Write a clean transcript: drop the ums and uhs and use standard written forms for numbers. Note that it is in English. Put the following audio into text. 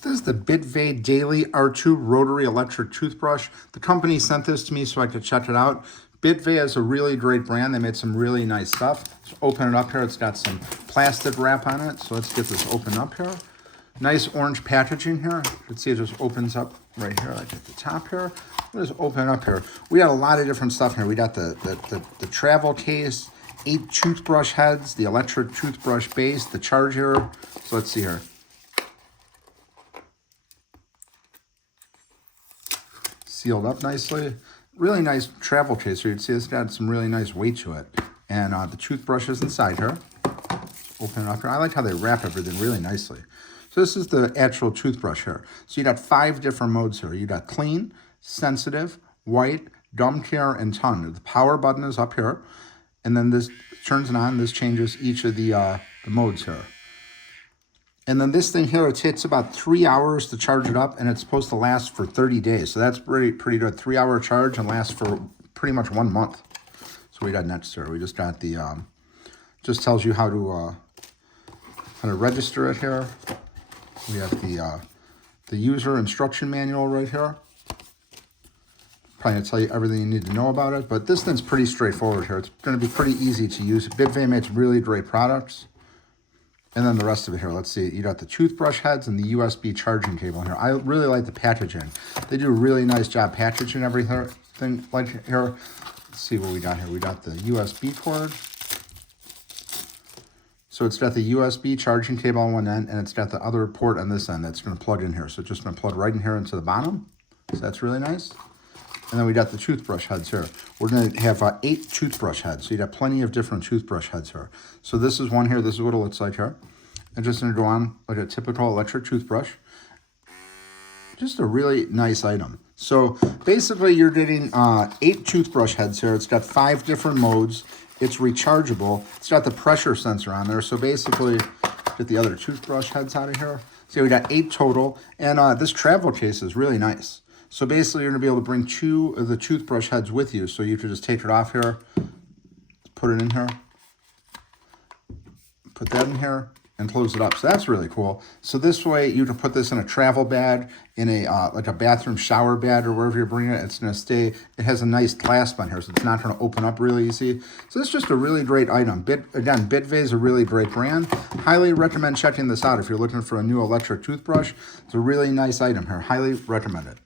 This is the Bitvae Daily R2 Rotary Electric Toothbrush. The company sent this to me so I could check it out. Bitvae is a really great brand. They made some really nice stuff. Let's open it up here. It's got some plastic wrap on it. So let's get this open up here. Nice orange packaging here. You can see it just opens up right here, like at the top here. Let's open it up here. We got a lot of different stuff here. We got the travel case, 8 toothbrush heads, the electric toothbrush base, the charger. So let's see here. Sealed up nicely. Really nice travel case. So you'd see it's got some really nice weight to it. And the toothbrush is inside here. Open it up here. I like how they wrap everything really nicely. So this is the actual toothbrush here. So you got 5 different modes here. You got clean, sensitive, white, gum care, and tongue. The power button is up here. And then this turns it on. This changes each of the modes here. And then this thing here, it takes about 3 hours to charge it up, and it's supposed to last for 30 days. So that's pretty good. 3-hour charge and lasts for pretty much 1 month. So we got next here. We just got the, just tells you how to register it here. We have the user instruction manual right here. Probably going to tell you everything you need to know about it, but this thing's pretty straightforward here. It's going to be pretty easy to use. Bitvae makes really great products. And then the rest of it here, let's see. You got the toothbrush heads and the USB charging cable here. I really like the packaging. They do a really nice job packaging everything like here. Let's see what we got here. We got the USB cord. So it's got the USB charging cable on one end, and it's got the other port on this end that's going to plug in here. So it's just going to plug right in here into the bottom. So that's really nice. And then we got the toothbrush heads here. We're going to have 8 toothbrush heads. So you got plenty of different toothbrush heads here. So this is one here. This is what it looks like here. And just going to go on like a typical electric toothbrush. Just a really nice item. So basically you're getting 8 toothbrush heads here. It's got 5 different modes. It's rechargeable. It's got the pressure sensor on there. So basically, get the other toothbrush heads out of here. So we got 8 total. And this travel case is really nice. So basically, you're going to be able to bring 2 of the toothbrush heads with you. So you could just take it off here, put it in here, put that in here, and close it up. So that's really cool. So this way, you can put this in a travel bag, in a like a bathroom shower bag, or wherever you're bringing it. It's going to stay. It has a nice clasp on here, so it's not going to open up really easy. So it's just a really great item. Again, Bitvae is a really great brand. Highly recommend checking this out if you're looking for a new electric toothbrush. It's a really nice item here. Highly recommend it.